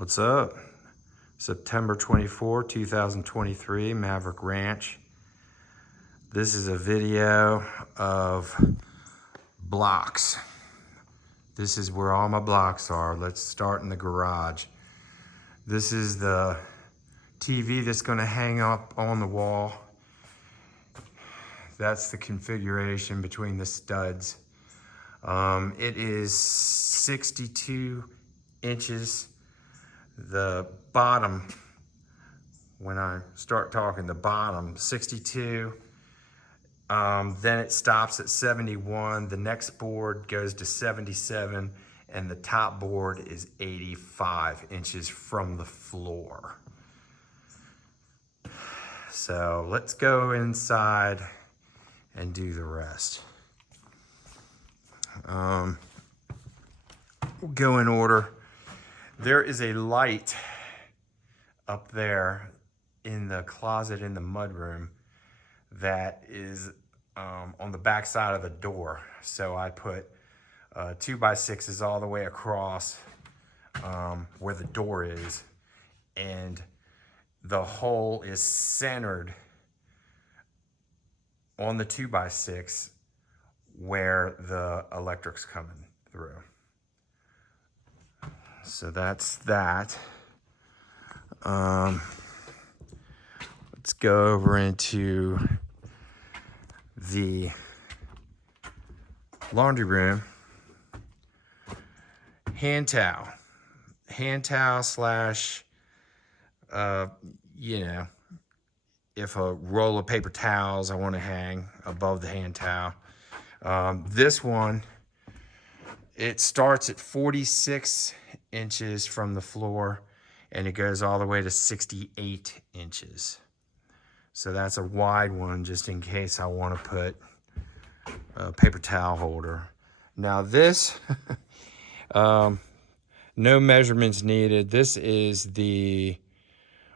What's up? September 24, 2023, Maverick Ranch. This is a video of blocks. This is where all my blocks are. Let's start in the garage. This is the TV that's gonna hang up on the wall. That's the configuration between the studs. It is 62 inches. The bottom, when I start talking, the bottom 62, then it stops at 71. The next board goes to 77, and the top board is 85 inches from the floor. So let's go inside and do the rest. We'll go in order. There is a light up there in the closet in the mudroom that is on the back side of the door. So I put 2x6s all the way across where the door is, and the hole is centered on the 2x6 where the electric's coming through. So that's that. Let's go over into the laundry room. Hand towel slash, if a roll of paper towels I want to hang above the hand towel. This one, it starts at 46 inches from the floor and it goes all the way to 68 inches. So that's a wide one, just in case I want to put a paper towel holder. Now this, no measurements needed. This is the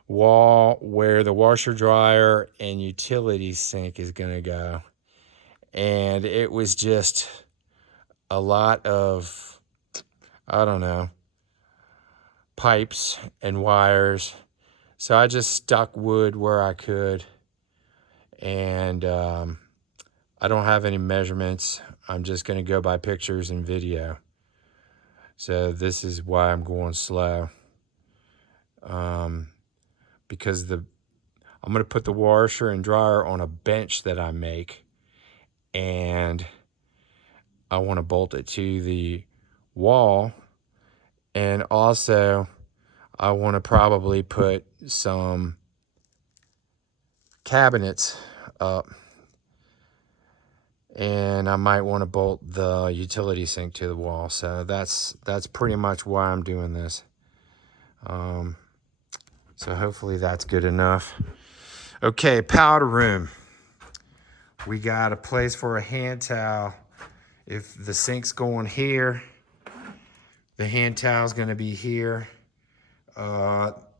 wall where the washer, dryer, and utility sink is gonna go. And it was just a lot of, I don't know, pipes and wires. So I just stuck wood where I could, and I don't have any measurements. I'm just going to go by pictures and video. So this is why I'm going slow, because I'm going to put the washer and dryer on a bench that I make, and I want to bolt it to the wall. And also, I want to probably put some cabinets up, and I might want to bolt the utility sink to the wall. So that's pretty much why I'm doing this. So hopefully that's good enough. Okay, powder room. We got a place for a hand towel. If the sink's going here, the hand towel's gonna be here.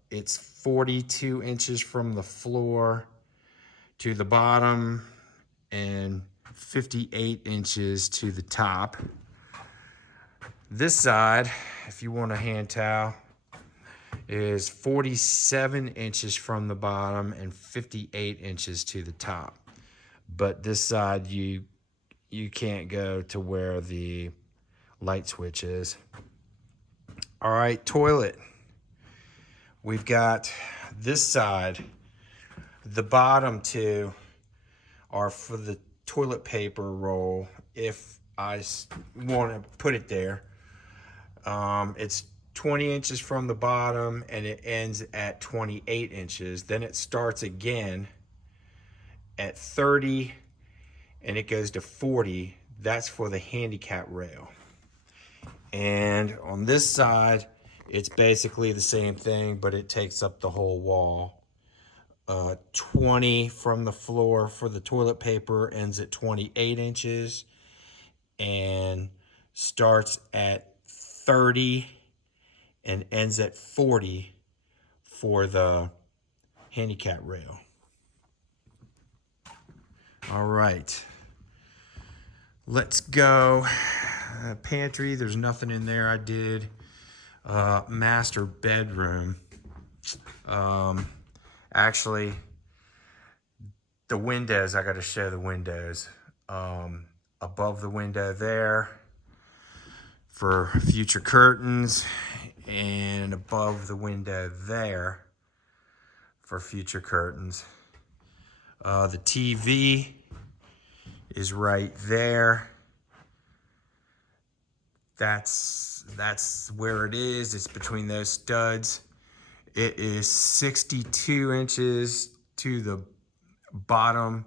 It's 42 inches from the floor to the bottom and 58 inches to the top. This side, if you want a hand towel, is 47 inches from the bottom and 58 inches to the top. But this side, you can't go to where the light switch is. All right, toilet. We've got this side. The bottom two are for the toilet paper roll, if I want to put it there. It's 20 inches from the bottom and it ends at 28 inches. Then it starts again at 30 and it goes to 40. That's for the handicap rail. And on this side, it's basically the same thing, but it takes up the whole wall. 20 from the floor for the toilet paper ends at 28 inches and starts at 30 and ends at 40 for the handicap rail. All right, let's go. Pantry, there's nothing in there. I did master bedroom. Actually, the windows, I got to show the windows. Above the window there for future curtains, and above the window there for future curtains. The TV is right there. That's where it is. It's between those studs. It is 62 inches to the bottom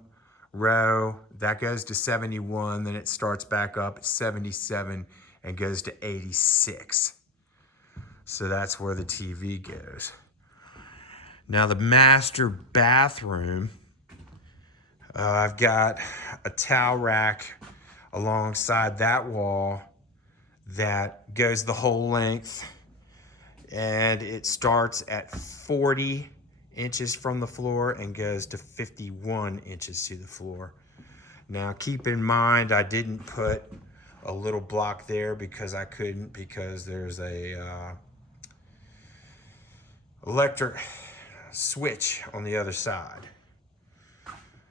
row. That goes to 71. Then it starts back up at 77 and goes to 86. So that's where the TV goes. Now the master bathroom, I've got a towel rack alongside that wall that goes the whole length, and it starts at 40 inches from the floor and goes to 51 inches to the floor. Now keep in mind, I didn't put a little block there because I couldn't, because there's a electric switch on the other side.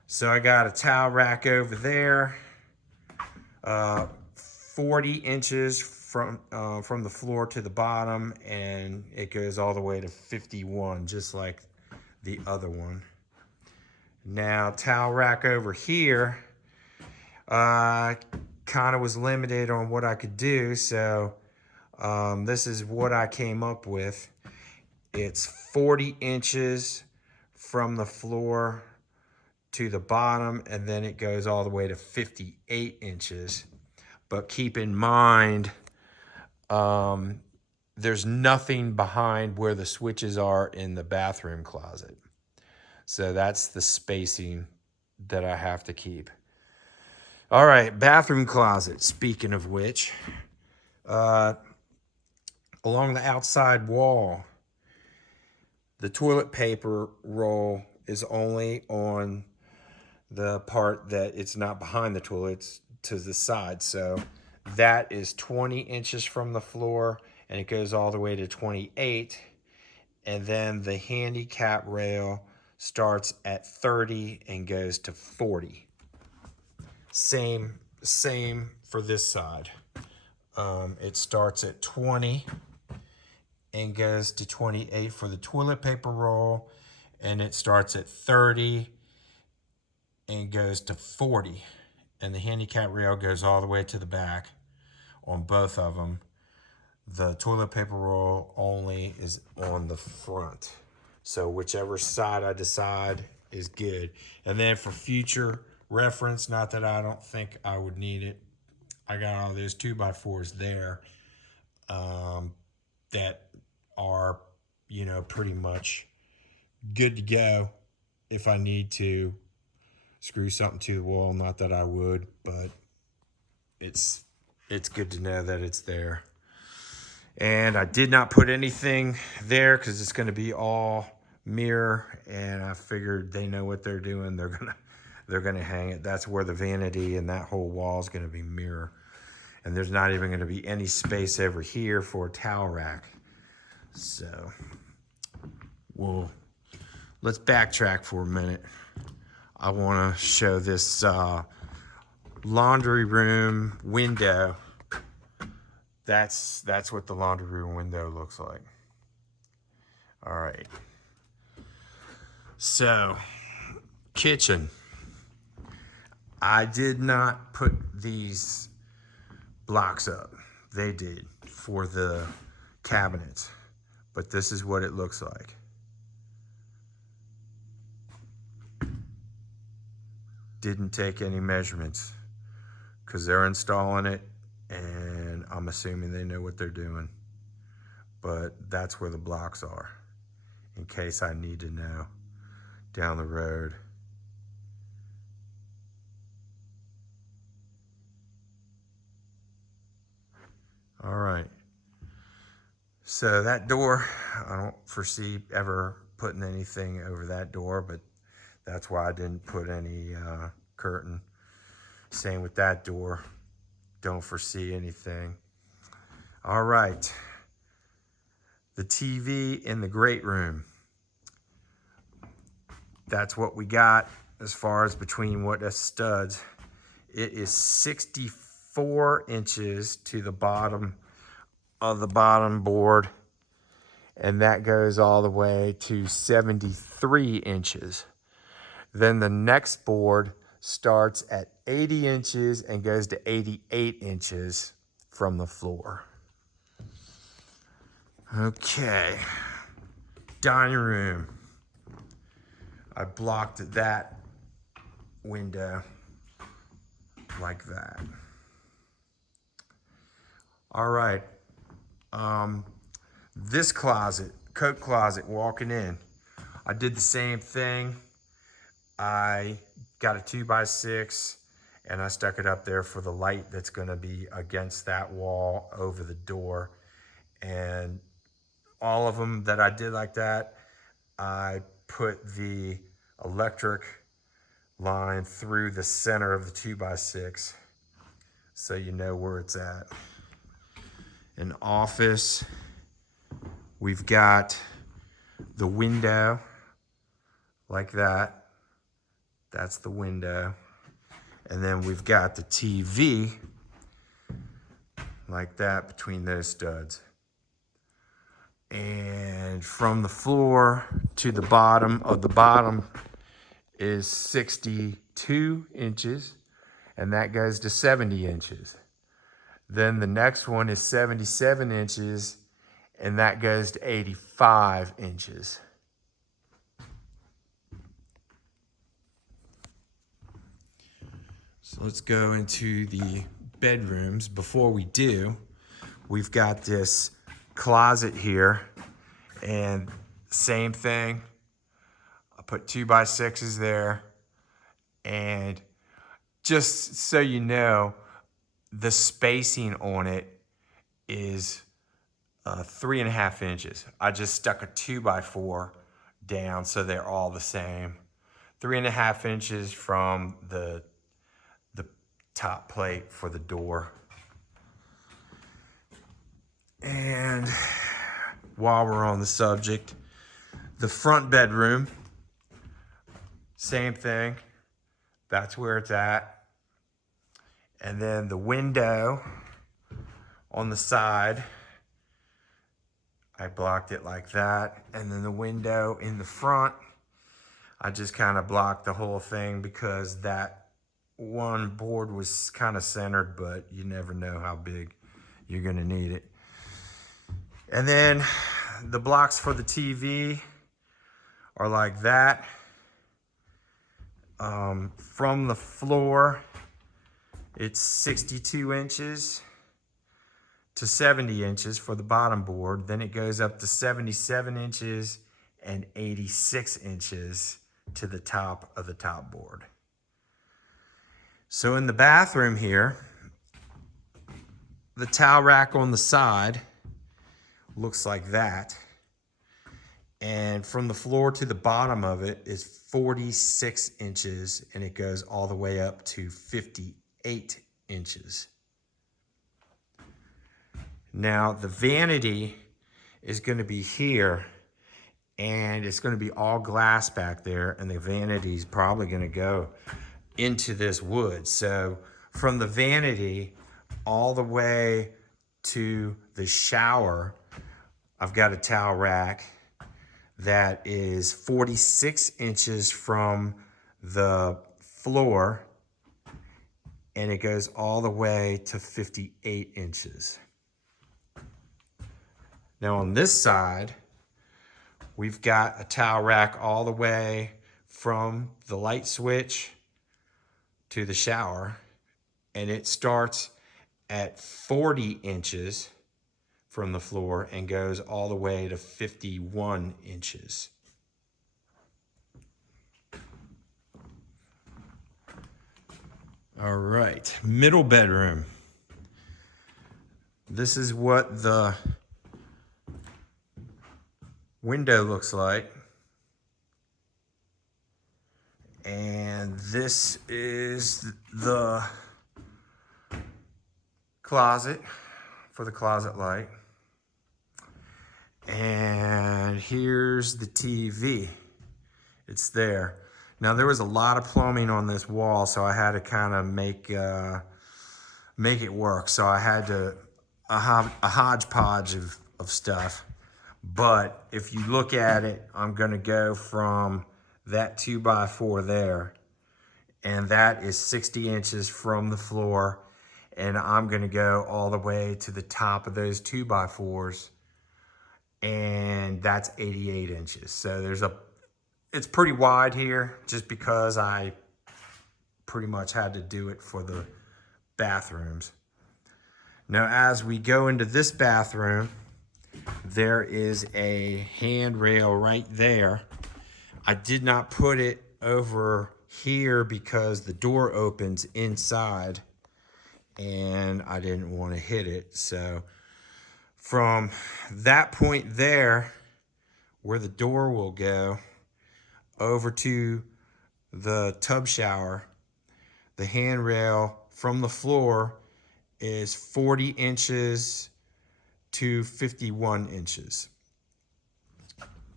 So I got a towel rack over there, 40 inches from the floor to the bottom, and it goes all the way to 51, just like the other one. Now towel rack over here, kind of was limited on what I could do, so this is what I came up with. It's 40 inches from the floor to the bottom, and then it goes all the way to 58 inches. But keep in mind, there's nothing behind where the switches are in the bathroom closet. So that's the spacing that I have to keep. All right, bathroom closet, speaking of which, along the outside wall, the toilet paper roll is only on the part that it's not behind the toilet, it's to the side. So that is 20 inches from the floor, and it goes all the way to 28. And then the handicap rail starts at 30 and goes to 40. Same for this side. It starts at 20 and goes to 28 for the toilet paper roll, and it starts at 30 and goes to 40. And the handicap rail goes all the way to the back on both of them. The toilet paper roll only is on the front. So whichever side I decide is good. And then for future reference, not that I don't think I would need it, I got all those 2x4s there that are, you know, pretty much good to go if I need to screw something to the wall. Not that I would, but it's good to know that it's there. And I did not put anything there because it's going to be all mirror, and I figured they know what they're doing. They're gonna hang it. That's where the vanity and that whole wall is going to be mirror. And there's not even going to be any space over here for a towel rack. So, well, let's backtrack for a minute. I want to show this laundry room window. That's what the laundry room window looks like. All right. So, kitchen. I did not put these blocks up. They did for the cabinets. But this is what it looks like. Didn't take any measurements because they're installing it, and I'm assuming they know what they're doing. But that's where the blocks are, in case I need to know down the road. All right. So that door, I don't foresee ever putting anything over that door, but that's why I didn't put any curtain. Same with that door. Don't foresee anything. All right. the TV in the great room. That's what we got as far as between what the studs. It is 64 inches to the bottom of the bottom board, and that goes all the way to 73 inches. Then the next board starts at 80 inches and goes to 88 inches from the floor. Okay, dining room. I blocked that window like that. All right, this closet, coat closet, walking in, I did the same thing. I got a 2x6 and I stuck it up there for the light that's gonna be against that wall over the door. And all of them that I did like that, I put the electric line through the center of the 2x6 so you know where it's at. An office, we've got the window like that. That's the window. And then we've got the TV like that between those studs. And from the floor to the bottom of the bottom is 62 inches, and that goes to 70 inches. Then the next one is 77 inches, and that goes to 85 inches. So let's go into the bedrooms. Before we do, we've got this closet here, and same thing. I put 2x6s there, and just so you know, the spacing on it is 3.5 inches. I just stuck a 2x4 down so they're all the same. 3.5 inches from the top plate for the door. And while we're on the subject, the front bedroom, same thing. That's where it's at. And then the window on the side, I blocked it like that. And then the window in the front, I just kind of blocked the whole thing because that one board was kind of centered, but you never know how big you're gonna need it. And then the blocks for the TV are like that. From the floor, it's 62 inches to 70 inches for the bottom board. Then it goes up to 77 inches and 86 inches to the top of the top board. So in the bathroom here, the towel rack on the side looks like that. And from the floor to the bottom of it is 46 inches, and it goes all the way up to 58 inches. Now the vanity is going to be here, and it's going to be all glass back there, and the vanity is probably going to go into this wood. So from the vanity all the way to the shower, I've got a towel rack that is 46 inches from the floor, and it goes all the way to 58 inches. Now on this side, we've got a towel rack all the way from the light switch to the shower, and it starts at 40 inches from the floor and goes all the way to 51 inches. All right, middle bedroom. This is what the window looks like. And this is the closet for the closet light. And And here's the TV. It's there. Now there was a lot of plumbing on this wall, so I had to kind of make it work. So I had to a hodgepodge of stuff. But if you look at it, I'm gonna go from that 2x4 there, and that is 60 inches from the floor, and I'm gonna go all the way to the top of those 2x4s, and that's 88 inches. So it's pretty wide here just because I pretty much had to do it for the bathrooms. Now, as we go into this bathroom, there is a handrail right there. I did not put it over here because the door opens inside and I didn't want to hit it. So from that point there, where the door will go, over to the tub shower, the handrail from the floor is 40 inches to 51 inches.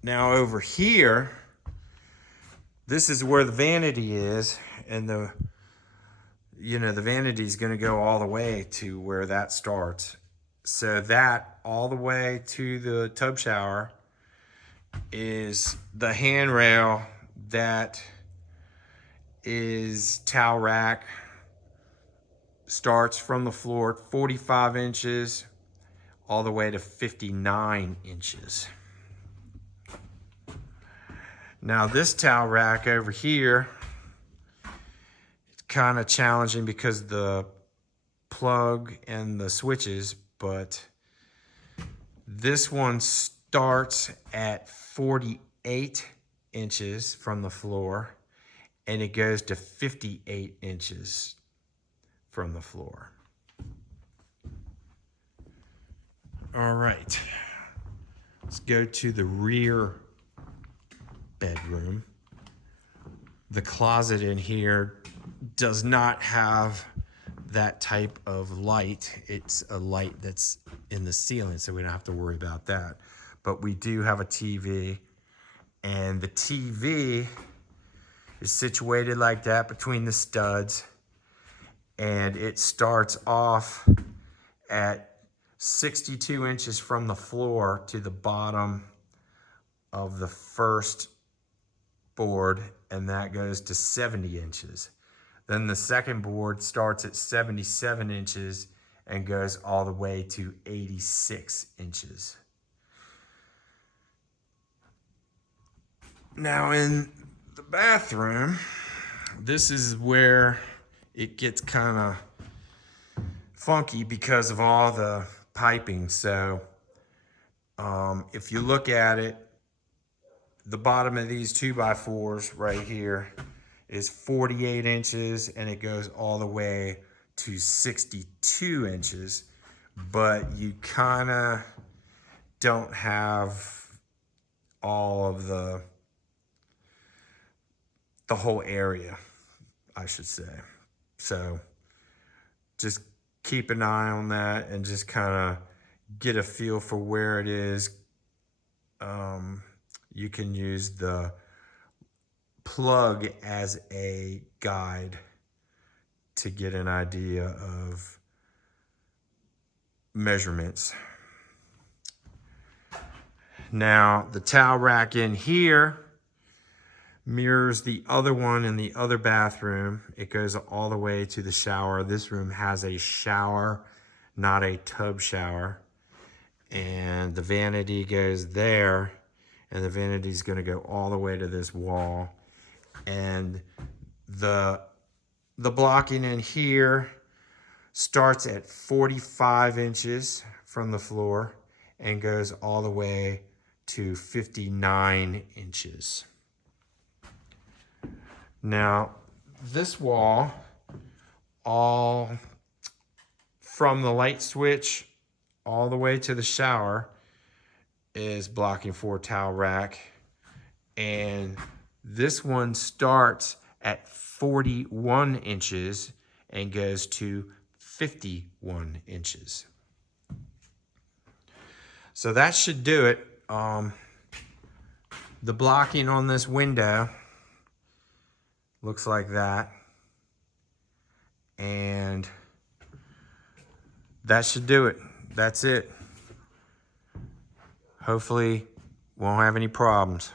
Now over here, this is where the vanity is, and the vanity is going to go all the way to where that starts. So that all the way to the tub shower is the handrail that is towel rack, starts from the floor at 45 inches all the way to 59 inches. Now this towel rack over here, it's kind of challenging because the plug and the switches, but this one starts at 48 inches from the floor and it goes to 58 inches from the floor. All right, let's go to the rear bedroom. The closet in here does not have that type of light. It's a light that's in the ceiling, so we don't have to worry about that. But we do have a TV, and the TV is situated like that between the studs, and it starts off at 62 inches from the floor to the bottom of the first board, and that goes to 70 inches. Then the second board starts at 77 inches and goes all the way to 86 inches. Now in the bathroom, this is where it gets kind of funky because of all the piping. So if you look at it, the bottom of these 2x4s right here is 48 inches and it goes all the way to 62 inches, but you kind of don't have all of the whole area, I should say. So just keep an eye on that and just kind of get a feel for where it is. You can use the plug as a guide to get an idea of measurements. Now, the towel rack in here mirrors the other one in the other bathroom. It goes all the way to the shower. This room has a shower, not a tub shower. And the vanity goes there, and the vanity is going to go all the way to this wall. And the blocking in here starts at 45 inches from the floor and goes all the way to 59 inches. Now, this wall, all from the light switch all the way to the shower, is blocking 4 towel rack, and this one starts at 41 inches and goes to 51 inches. So that should do it. The blocking on this window looks like that. And that should do it. That's it. Hopefully won't have any problems.